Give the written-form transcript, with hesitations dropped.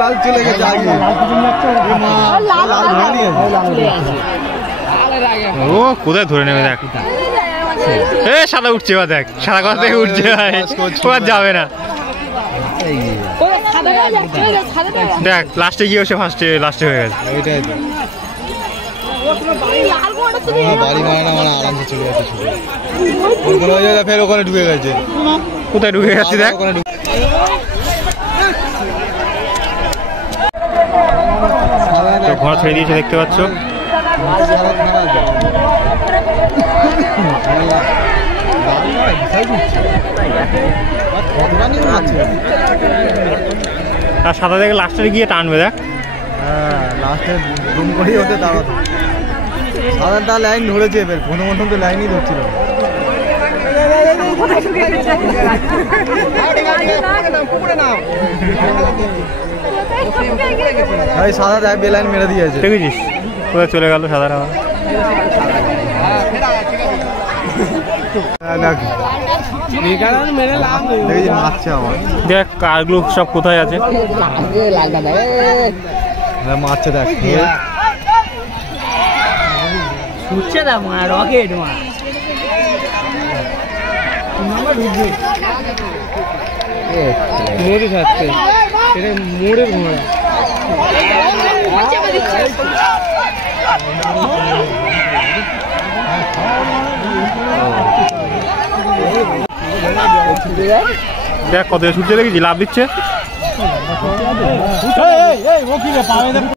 লাল চলে গেছে আগে। ও কোথায় ধরে নেবে দেখ, এ সাদা উঠছে বা দেখ, সাদা কথা থেকে উঠছে ভাই, আর যাবে না। দেখ লাস্টে গিয়ে সে লাস্টে হয়ে গেছে। বাড়ি মানে না, মানে আরামসে চলে গেছে। ফের ওখানে ঢুকে গেছে। কোথায় ঢুকে গেছে দেখ, ঘোড়া ছেড়ে দিয়েছে দেখতে পাচ্ছ। আর সাদা দেখে লাস্টে গিয়ে টানবে দেখ। হ্যাঁ লাস্টে দুম করেই হতে তাড়া। সাদা তার লাইন ধরেছে, এবার কোনো মতন তো লাইনই ধরছিল। সাদা দেখ বেলাইন মেরে দিয়েছে, দেখেছিস কোথায় চলে গেল সাদারা। দেখ কারগুলো সব কোথায় আছে, মারছে দেখ। রকেট মোড়ে থাকছে, এটা মোড়ের ঘোড়া। দেখ কত ছুটছে, দেখেছি লাভ দিচ্ছে।